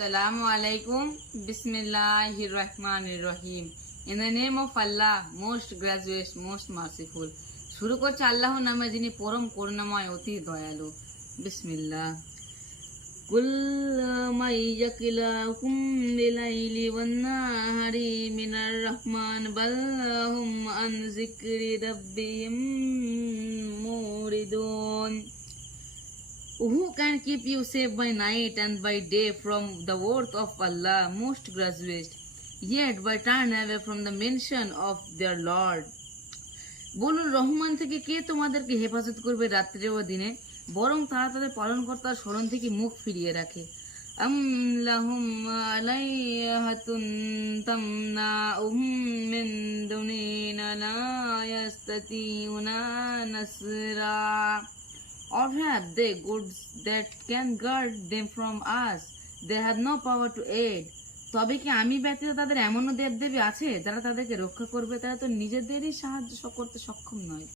Assalamu alaikum. Bismillahirrahmanirrahim. In the name of Allah, most gracious, most merciful. শুরু করছে আল্লাহর নামে যিনি পরম করুণাময় অতি দয়ালু। বিসমিল্লাহ। কুল মা ইয়াকিলাকুম বিলাইলি ওয়ান নাহারি মিনার রহমান বাল হুম আন যিকরি রাব্বিহিম মুরিদুন। Who can keep you safe by night and by day from the worth of Allah, most gracious, yet by turn away from the mention of their Lord? বলুন, রহমান থেকে কে তোমাদেরকে হেফাজত করবে রাত্রে ও দিনে, বরং তারা তাদের পালনকর্তার স্মরণ থেকে মুখ ফিরিয়ে রাখে। আম লাহুম আলাইহাতুন তামনাউহুম মিন দুনিনা লা ইয়াস্তাতিউনা নাসরা। Or have they goods that can guard them from us? They have no power to aid. তবে কি আমি ব্যতীত তাদের এমনও দেবদেবী আছে যারা তাদেরকে রক্ষা করবে? তারা তো নিজেদেরই সাহায্য করতে সক্ষম নয়।